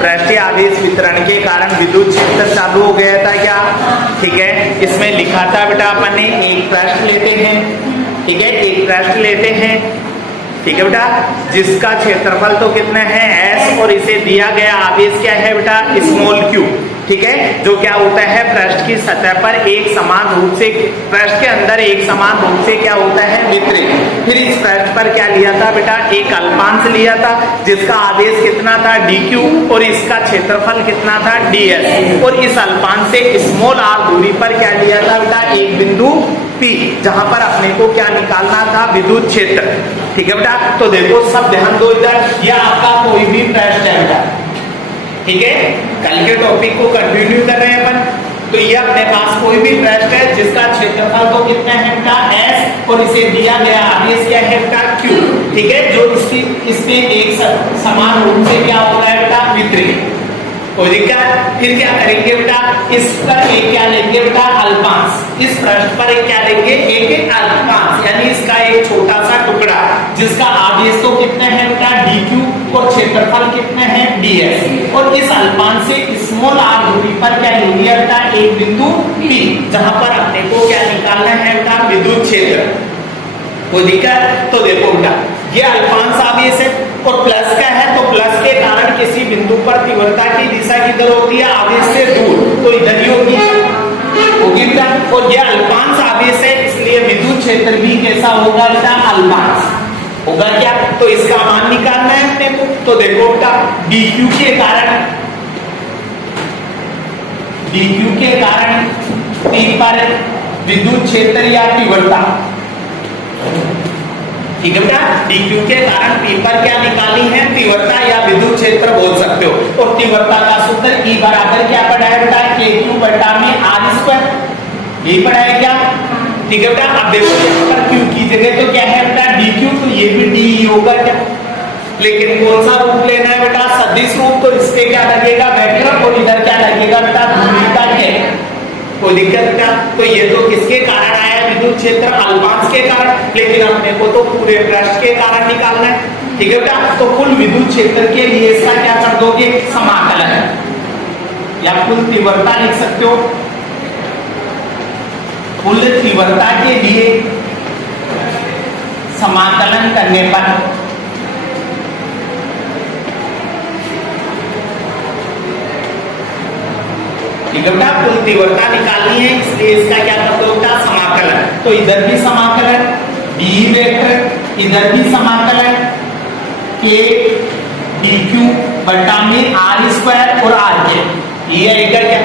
पृष्ठीय आवेश वितरण के कारण विद्युत क्षेत्र चालू हो गया था क्या? ठीक है, इसमें लिखा था बेटा अपन ने एक पृष्ठ लेते हैं, ठीक है, एक पृष्ठ लेते हैं, ठीक है बेटा, जिसका क्षेत्रफल तो कितना है S और इसे दिया गया आवेश क्या है बेटा? स्मॉल q, ठीक है, जो क्या होता है पृष्ठ की सतह पर एक समान रूप से, पृष्ठ के अंदर एक समान रूप से क्या होता है वितरित। फिर इस पृष्ठ पर क्या लिया था बेटा? एक अल्पांश लिया था जिसका आवेश कितना था dq और इसका क्षेत्रफल कितना था ds, और इस अल्पांश से स्मॉल r दूरी पर क्या लिया था बेटा? एक बिंदु P, जहां पर अपने को क्या निकालना था? विद्युत क्षेत्र, ठीक है बेटा। तो देखो सब ध्यान दो इधर, यह आपका कोई भी पृष्ठ है बेटा, ठीक है, कल के टॉपिक को कंटिन्यू कर रहे हैं अपन। तो ये अपने पास कोई भी पृष्ठ है जिसका क्षेत्रफल तो कितना है बेटा? S और इसे दिया गया आवेश क्या है बेटा? Q, ठीक है, जो इसमें एक समान रूप से क्या होता है बेटा? वितरित। कोई दिक्कत? फिर क्या करेंगे बेटा? इस पर एक क्या लेंगे बेटा? अल्पांश। इस पृष्ठ पर एक क्या लेंगे? एक अल्पांश, यानी इसका एक छोटा सा टुकड़ा जिसका आवेश तो कितना है बेटा? dq और क्षेत्रफल कितना है? ds, और इस अल्पांश से स्मॉल r दूरी पर क्या ले लिया बेटा? एक बिंदु P, जहां पर अपने को क्या निकालना है बेटा? विद्युत क्षेत्र। कोई दिक्कत? तो देखो बेटा, ये अल्पांश आवेश है और प्लस का है, तो प्लस के कारण किसी बिंदु पर तीव्रता की दिशा किधर होती है? आवेश से दूर, तो इधर ही होगी बेटा। और ये अल्पांश आवेश है, इसलिए विद्युत क्षेत्र भी कैसा होगा बेटा? अल्पांश होगा क्या? तो इसका मान निकालना है अपने को। तो देखो बेटा, dq के कारण P पर विद्युत क्षेत्र या तीव्रता, ठीक है बेटा, dq के कारण P पर क्या निकाली है? तीव्रता या विद्युत क्षेत्र बोल सकते हो। और तीव्रता का सूत्र E बराबर क्या पड़ा है बेटा? kq बटा में r², यही पड़ा है क्या? ठीक है बेटा। अब देखो यहाँ पर q की जगह तो क्या है बेटा? dq, तो ये भी de होगा क्या? लेकिन कौन सा रूप लेना है बेटा? सदिश रूप। तो इसके क्या लगेगा? वेक्टर, और इधर क्या लगेगा बेटा? दूरी का क्या? कोई दिक्कत क्या? तो ये तो किसके कारण आया विद्युत क्षेत्र? अल्पांश के कारण, लेकिन अपने को तो पूरे पृष्ठ के कारण निकालना है, ठीक है बेटा। तो कुल विद्युत क्षेत्र के लिए इसका क्या कर दोगे? समाकलन, या कुल तीव्रता लिख सकते हो। कुल तीव्रता के लिए समाकलन करने पर ठीक है बेटा, कुल तीव्रता निकालनी है, इसलिए इसका क्या कर दो बेटा? समाकलन। तो इधर भी समाकलन d वेक्टर, इधर भी समाकलन k dq बटा में r² और r², ये आएगा क्या?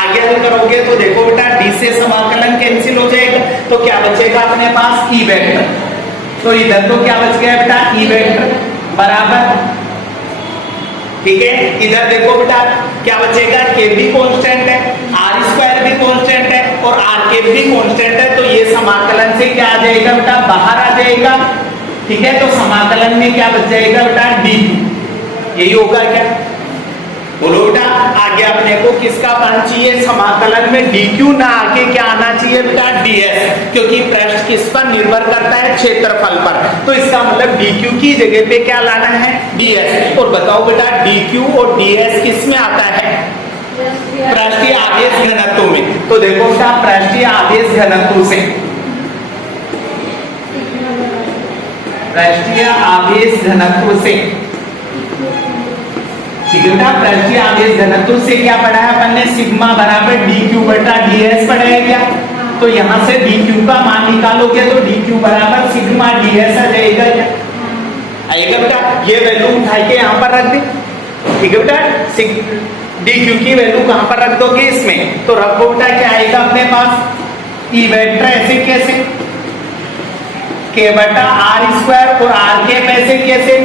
आगे हल करोगे तो देखो बेटा, d से समाकलन कैंसिल हो जाएगा, तो क्या बचेगा अपने पास? e vector. तो इधर तो क्या बच गया बेटा? e वेक्टर बराबर, ठीक है। इधर देखो बेटा क्या बचेगा? k भी कांस्टेंट है, r² भी कांस्टेंट है और r भी कांस्टेंट है, तो ये समाकलन से क्या आ जाएगा बेटा? बाहर आ जाएगा, ठीक है। तो समाकलन में क्या बच जाएगा बेटा? dq, यही होगा क्या? बोलो बेटा, आगे अपने को किसका मान चाहिए? समाकलन में dq ना आके क्या आना चाहिए बेटा? ds, क्योंकि पृष्ठ किस पर निर्भर करता है? क्षेत्रफल पर। तो इसका मतलब dq की जगह पे क्या लाना है? ds। और बताओ बेटा, dq और ds किस में आता है? पृष्ठीय आवेश घनत्व में। तो देखो बेटा, पृष्ठीय आवेश घनत्व से, पृष्ठीय आवेश घनत्व से, ठीक है बेटा, पृष्ठीय आवेश घनत्व से क्या पढ़ा है अपन ने? सिग्मा बराबर dq बटा ds पढ़ा है क्या? तो यहाँ से dq का मान निकालोगे तो dq बराबर सिग्मा ds आ जाएगा क्या? आएगा बेटा। ये वैल्यू उठा के यहाँ पर रख दे, ठीक है बेटा। dq की वैल्यू कहाँ पर रख दोगे? इसमें। तो रखो बेटा, क्या आएगा अपने पास? e वेक्टर ऐसे कैसे? k बटा r² और r के पैसे कैसे?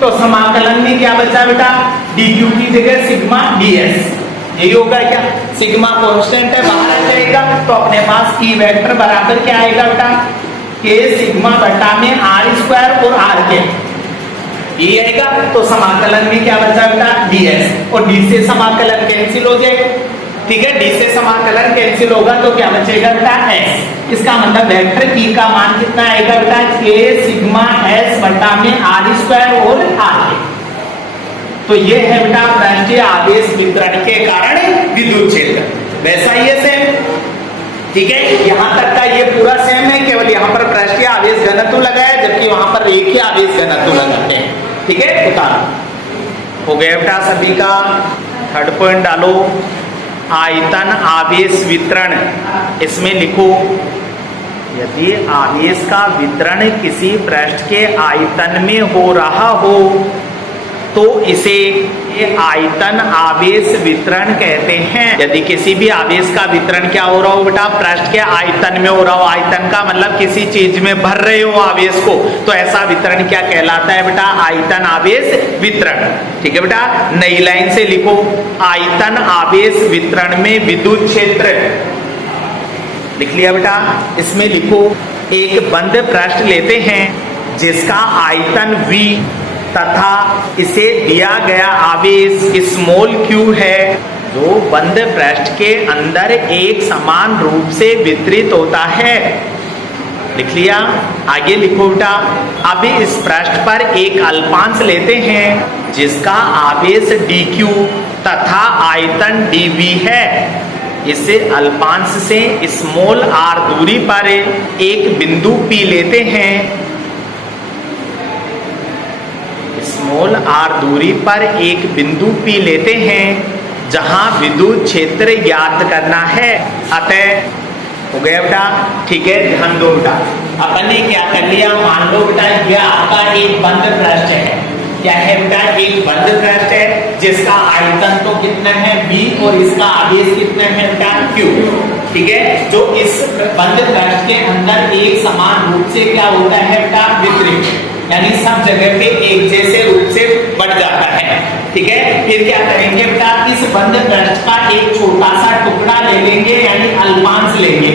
तो समाकलन में क्या बचा बेटा? dq की जगह सिग्मा ds, यही होगा क्या? सिग्मा कांस्टेंट है, बाहर आ जाएगा, तो अपने पास e वेक्टर बराबर क्या आएगा बेटा? k सिग्मा बटा में r² और r, ये आएगा। तो समाकलन में क्या बचा बेटा? ds, और d से समाकलन कैंसिल हो जाएगा, ठीक है। d से समाकलन कैंसिल होगा तो क्या बचेगा बेटा? s। इसका मतलब वेक्टर e का मान कितना आएगा बेटा? k सिग्मा s बटा में r² और r, तो ये है बेटा पृष्ठीय आवेश वितरण के कारण विद्युत क्षेत्र। वैसा ही है सेम, ठीक है, यहां तक का ये पूरा सेम है, केवल यहां पर पृष्ठीय आवेश घनत्व लगाया जबकि वहां पर रेखीय आवेश घनत्व लगाते हैं, ठीक है। उतारो हो गया बेटा सभी का। थर्ड पॉइंट डालो, आयतन आवेश वितरण, इसमें लिखो यदि आवेश का वितरण किसी पृष्ठ के आयतन में हो रहा हो तो इसे आयतन आवेश वितरण कहते हैं। यदि किसी भी आवेश का वितरण क्या हो रहा हो बेटा, पृष्ठ के आयतन में हो रहा हो, आयतन का मतलब किसी चीज में भर रहे हो आवेश को, तो ऐसा वितरण क्या कहलाता है बेटा, आयतन आवेश वितरण, ठीक है बेटा। नई लाइन से लिखो, आयतन आवेश वितरण में विद्युत क्षेत्र, लिख लिया बेटा। इसमें लिखो, एक बंद पृष्ठ लेते हैं जिसका आयतन V तथा इसे दिया गया आवेश स्मॉल q है, जो बंद पृष्ठ के अंदर एक समान रूप से वितरित होता है। लिख लिया। आगे लिखो बेटा, अभी इस पृष्ठ पर एक अल्पांश लेते हैं जिसका आवेश dq तथा आयतन dv है। इसे अल्पांश से स्मॉल r दूरी पर एक बिंदु P लेते हैं, स्मॉल r दूरी पर एक बिंदु P लेते हैं जहां विद्युत क्षेत्र ज्ञात करना है। अतः हो गया बेटा, ठीक है, ध्यान दो बेटा। अपन ने क्या कर लिया, मान लो बेटा यह आपका एक बंद पृष्ठ है। क्या है बेटा, एक बंद पृष्ठ है जिसका आयतन तो कितना है V और इसका आवेश कितना है बेटा Q, ठीक है। जो इस बंद पृष्ठ के अंदर एक समान रूप से क्या होता है बेटा, वितरित, यानी सब जगह पे एक जैसे रूप से बढ़ जाता है, ठीक है। फिर क्या करेंगे बेटा, इस बंद पृष्ठ का एक छोटा सा टुकड़ा ले लेंगे यानी अल्पांश लेंगे,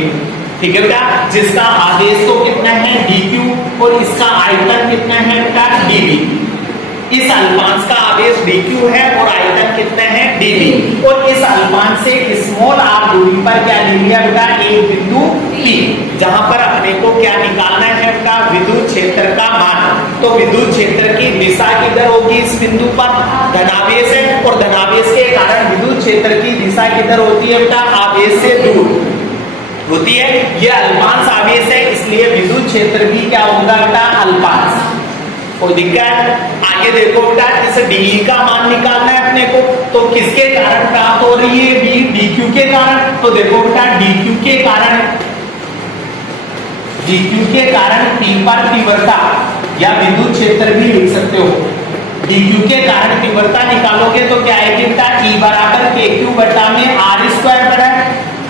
ठीक है बेटा, जिसका आवेश तो कितना है dq और इसका आयतन कितना है बेटा dv। इस अल्पांश का आवेश dq है और आयतन कितना है dv, और इस अल्पांश से स्मॉल r दूरी पर क्या ले लिया बेटा, एक बिंदु P, जहां पर अपने को क्या निकालना है बेटा, विद्युत क्षेत्र का मान। तो विद्युत क्षेत्र की दिशा किधर होगी, इस बिंदु पर धनावेश है, और धनावेश के कारण विद्युत क्षेत्र की दिशा किधर होती है बेटा, आवेश से दूर होती है। यह अल्पांश आवेश है, इसलिए विद्युत क्षेत्र भी क्या होगा बेटा, अल्पांश। कोई दिक्कत? आगे देखो बेटा, इस डी का मान निकालना है अपने को, तो किसके कारण प्राप्त हो रही है, dq के कारण। तो देखो बेटा, dq के कारण P पर तीव्रता या विद्युत क्षेत्र भी लिख सकते हो। dq के कारण तीव्रता निकालोगे तो क्या आएगी बेटा, E बराबर kq बटा में r² पर है,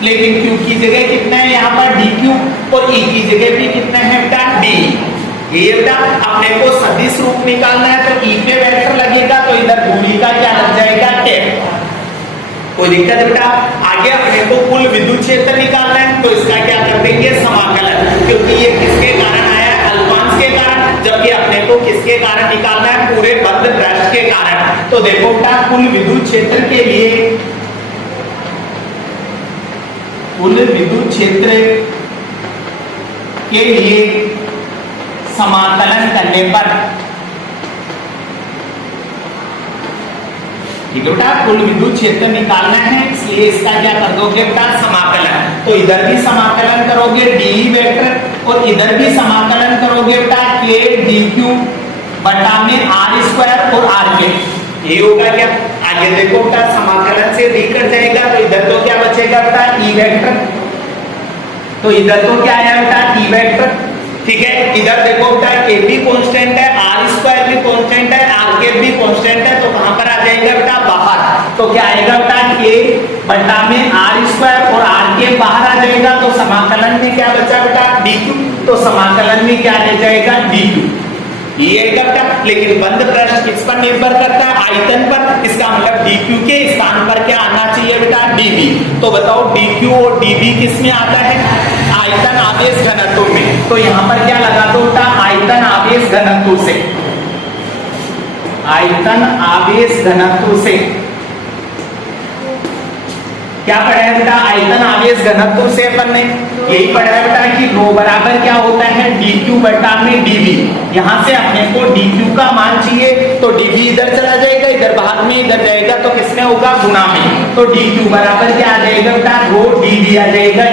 लेकिन q की जगह कितना है यहाँ पर dq, और E की जगह भी कितना है बेटा d। ये बेटा अपने को सदिश रूप निकालना है, तो E पे वेक्टर लगेगा, तो इधर दूरी का क्या लग जाएगा, टेप। कोई दिक्कत है बेटा? आगे अपने को कुल विद्युत क्षेत्र निकालना है, तो इसका क्या कर देंगे, समाकलन, क्योंकि ये किसके कारण आया है, अल्पांश के कारण, जबकि अपने को किसके कारण निकालना है, पूरे बंद पृष्ठ के कारण। तो देखो बेटा, कुल विद्युत क्षेत्र के लिए, कुल विद्युत क्षेत्र के लिए समाकलन करने पर, ठीक है बेटा, कुल विद्युत क्षेत्र निकालना है, इसलिए इसका क्या कर दोगे बेटा, समाकलन। तो इधर भी समाकलन करोगे डी वेक्टर, और इधर भी समाकलन करोगे बेटा k dq बटा में r² और r, ये होगा क्या। आगे देखो बेटा, समाकलन से d कट जाएगा, तो इधर तो क्या बचेगा बेटा, e वेक्टर, तो इधर तो क्या आया बेटा, e वेक्टर, ठीक है। इधर देखो बेटा, k भी कांस्टेंट है, r² भी कांस्टेंट है, r भी कांस्टेंट है, तो कहां पर आ जाएगा बेटा, बाहर। तो क्या आएगा बेटा, k बटा में r² और r बाहर आ जाएगा, तो समाकलन में क्या बचा बेटा, dq, तो समाकलन में क्या रह जाएगा, dq, ये आएगा बेटा। लेकिन बंद पृष्ठ किस पर निर्भर करता है, आयतन पर, इसका मतलब dq के स्थान पर क्या आना चाहिए बेटा, dv। तो बताओ dq और dv किस में आता है, आयतन आवेश घनत्व में। तो यहाँ पर क्या लगा दो बेटा, आयतन आवेश घनत्व से, आयतन आवेश घनत्व से क्या पढ़ा है बेटा, आयतन आवेश घनत्व से अपन ने, यही पढ़ा है बेटा कि रो बराबर क्या होता है dq बटा में dv। यहां से अपने को dq का मान चाहिए तो dv इधर चला जाएगा, इधर भाग में इधर जाएगा तो किसमें होगा गुणा में, तो dq बराबर क्या आ जाएगा बेटा रो dv आ जाएगा,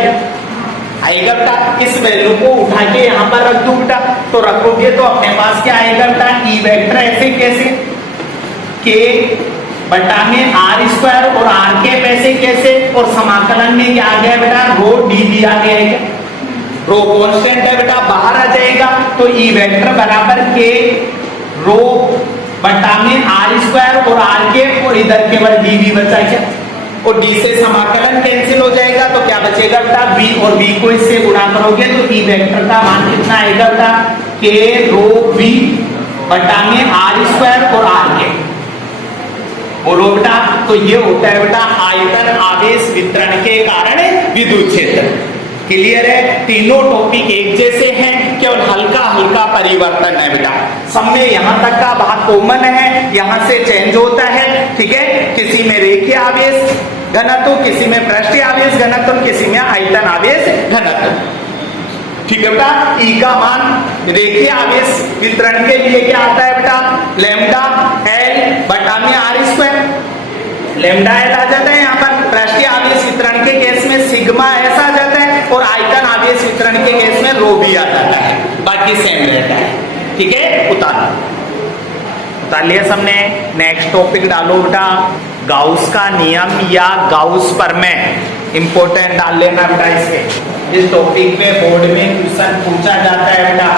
आएगा बेटा। इस वैल्यू को उठा के यहाँ पर रख दो बेटा, तो रखोगे तो अपने पास क्या आएगा बेटा ई वेक्टर ऐसे कैसे k बटा में आर स्क्वायर और आर के पैसे कैसे, और समाकलन में क्या आ गया बेटा रो dv आ गया है, रो कांस्टेंट है बेटा बाहर आ जाएगा, तो ई वेक्टर बराबर के रो बटा में आर स्क्वायर और आर के और इधर केवल dv बचा क्या, और d से समाकलन कैंसिल हो जाएगा तो क्या बचेगा बेटा v, और v को इससे गुणा करोगे तो ई वेक्टर का मान कितना आएगा बेटा के रो v बटा में आर स्क्वायर और आर के, और बेटा तो ये होता है बेटा आयतन आवेश वितरण के कारण विद्युत क्षेत्र। क्लियर है, तीनों टॉपिक एक जैसे हैं, केवल हल्का हल्का परिवर्तन है बेटा। सब में यहाँ तक का भाग कॉमन है, यहाँ से चेंज होता है, ठीक है। किसी में रेखीय आवेश घनत्व, किसी में पृष्ठीय आवेश घनत्व, किसी में आयतन आवेश घनत्व, ठीक है बेटा। ई का मान रेखीय आवेश वितरण के लिए क्या आता है बेटा लैम्डा एल बटा में आर स्क्वायर, लैम्डा एल आ जाता है यहाँ पर। पृष्ठीय आवेश वितरण के केस में सिग्मा एस आ जाता है, और आयतन आवेश वितरण के केस में रो भी आ जाता है, बाकी सेम रहता है, ठीक है। उतार लिया सबने। नेक्स्ट टॉपिक डालो बेटा गाउस का नियम या गाउस प्रमेय, इंपॉर्टेंट डाल लेना बेटा इसके। इस टॉपिक में बोर्ड में क्वेश्चन पूछा जाता है बेटा।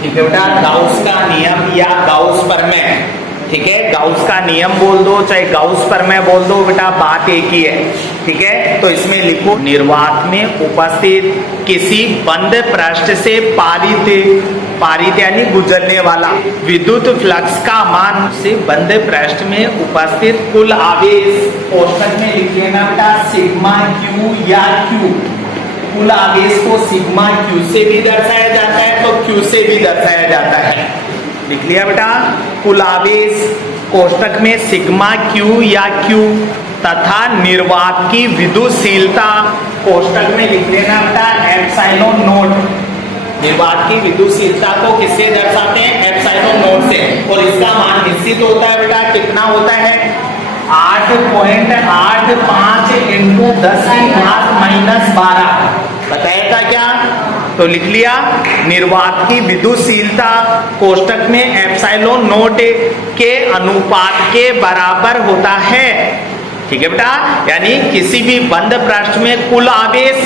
ठीक है बेटा, गाउस का नियम या गाउस प्रमेय, ठीक है। गाउस का नियम बोल दो चाहे गाउस प्रमेय बोल दो बेटा, बात एक ही है, ठीक है। तो इसमें लिखो निर्वात में उपस्थित किसी बंद पृष्ठ से पारित यानी गुजरने वाला विद्युत फ्लक्स का मान से बंद पृष्ठ में उपस्थित कुल आवेश, कोष्ठक में लिख लेना बेटा सिग्मा क्यू या क्यू। कुल आवेश को सिग्मा क्यू से भी दर्शाया जाता है तो क्यू से भी दर्शाया जाता है, लिख लिया बेटा। कुल आवेश कोष्ठक में सिग्मा क्यू या क्यू तथा निर्वात की विद्युतशीलता कोष्ठक में लिख लेना बेटा एप्सिलॉन नॉट। निर्वात की विद्युतशीलता को किससे दर्शाते हैं एप्सिलॉन नॉट से, और इसका मान निश्चित होता है बेटा कितना होता है 8.85 इंटू 10⁻⁻12 बताया था क्या, तो लिख लिया। निर्वात की विद्युतशीलता कोष्ठक में एप्सिलॉन नॉट के अनुपात के बराबर होता है, ठीक है बेटा। यानी किसी भी बंद पृष्ठ में कुल आवेश,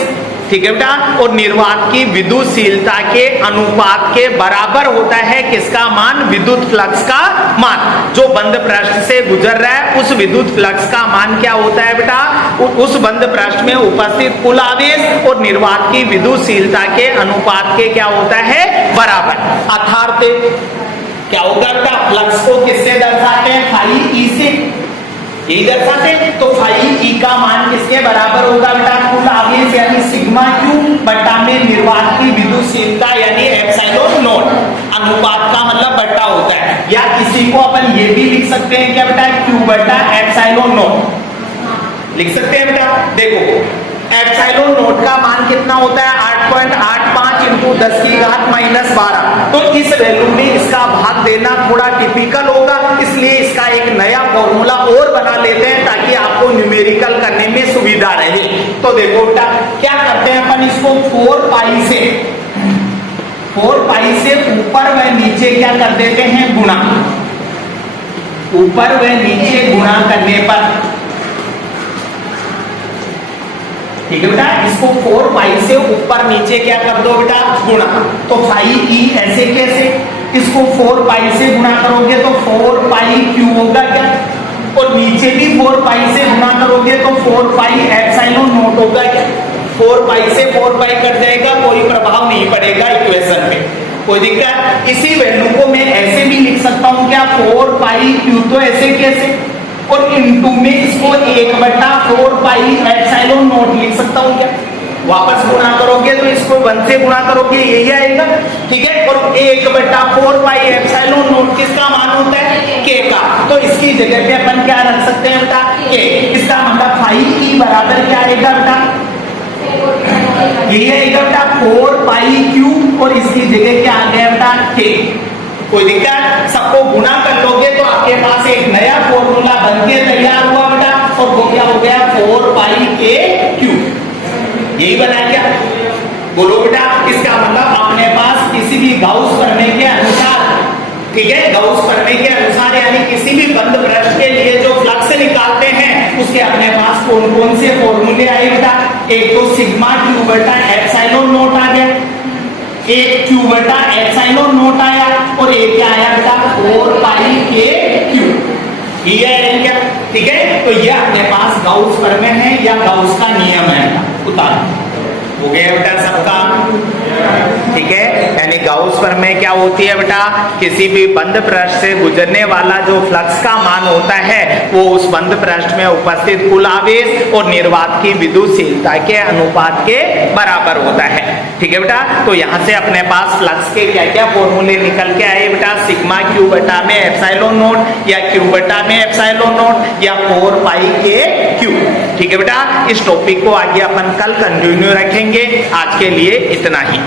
ठीक है बेटा, और निर्वात की विद्युतशीलता के अनुपात के बराबर होता है किसका मान विद्युत फ्लक्स का मान। जो बंद पृष्ठ से गुजर रहा है उस विद्युत फ्लक्स का मान क्या होता है बेटा उस बंद पृष्ठ में उपस्थित कुल आवेश और निर्वात की विद्युतशीलता के अनुपात के क्या होता है बराबर। अर्थात क्या होगा बेटा फ्लक्स को किससे दर्शाते हैं फाई ई से, यही दर्शाते हैं। तो फाई ई का मान किसके बराबर होगा बेटा कुल आवेश यानी सिग्मा क्यू बटा में निर्वात की विद्युतशीलता यानी एप्सिलॉन नॉट। अनुपात का मतलब बट्टा होता है, या इसी को अपन ये भी लिख सकते हैं क्या बेटा क्यू बटा एप्सिलॉन नॉट लिख सकते हैं बेटा। देखो एप्सिलॉन नॉट का मान कितना होता है 8.85 इंटू 10⁻⁻12। तो इस वैल्यू में इसका भाग देना थोड़ा टिपिकल होगा, इसलिए इसका एक नया फॉर्मूला और बना लेते हैं ताकि आपको न्यूमेरिकल करने में सुविधा रहे। तो देखो बेटा क्या करते हैं अपन इसको 4 पाई से ऊपर व नीचे क्या कर देते हैं गुणा। ऊपर व नीचे गुणा करने पर ठीक है बेटा, इसको 4 पाई से ऊपर नीचे क्या कर दो बेटा गुणा। तो फाई ई ऐसे कैसे, इसको 4 पाई से गुणा करोगे तो 4 पाई क्यू होगा क्या, और नीचे भी 4 पाई से गुणा करोगे तो 4 पाई एप्सिलॉन नॉट होगा क्या। 4 पाई से 4 पाई कट जाएगा, कोई प्रभाव नहीं पड़ेगा इक्वेशन में, कोई दिक्कत। इसी वैल्यू को मैं ऐसे भी लिख सकता हूं क्या 4 पाई क्यू, तो ऐसे कैसे, और इनटू में इसको 1/4 पाई एप्सिलॉन नॉट लिख सकता हूं क्या? वापस गुणा करोगे तो इसको 1 से गुणा करोगे यही आएगा, ठीक है। और 1/4 पाई एप्सिलॉन नॉट किसका मान होता है? के का। तो इसकी जगह पे अपन क्या रख सकते हैं बेटा? के। इसका मतलब फाई ई बराबर क्या आएगा बेटा? ये आएगा बेटा 4 पाई क्यूब और इसकी जगह क्या आ गया बेटा? के। कोई दिक्कत? सबको गुणा कर लोगे तो आपके पास एक नया फॉर्मूला बनके तैयार हुआ बेटा, और वो क्या हो गया? 4 पाई के क्यूब। यही बना क्या? बोलो बेटा। इसका मतलब अपने पास किसी भी गाउस प्रमेय के अनुसार, ठीक है, गाउस प्रमेय के अनुसार यानी किसी भी बंद पृष्ठ के लिए जो फ्लक्स निकालते हैं उसके अपने पास कौन कौन से फॉर्मूले आए बेटा? एक तो सिग्मा क्यू बटा एप्सिलॉन नॉट आ गया, एक क्यू बटा एप्सिलॉन नॉट आया, और एक क्या आया बेटा? 4 पाई के क्यूब। ये है क्या? ठीक है। तो ये अपने पास गाउस प्रमेय है या गाउस का नियम है। उतार हो गया बेटा सबका, ठीक है। यानी गाउस प्रमेय क्या होती है बेटा? किसी भी बंद पृष्ठ से गुजरने वाला जो फ्लक्स का मान होता है वो उस बंद पृष्ठ में उपस्थित कुल आवेश और निर्वात की विद्युतशीलता के अनुपात के बराबर होता है, ठीक है बेटा। तो यहाँ से अपने पास फ्लक्स के क्या क्या फॉर्मूले निकल के आए बेटा? सिग्मा क्यू बटा में एप्सिलॉन नॉट, या क्यू बटा में एप्सिलॉन नॉट, या 4 पाई के क्यूब, ठीक है बेटा। इस टॉपिक को आगे अपन कल कंटिन्यू रखेंगे। आज के लिए इतना ही।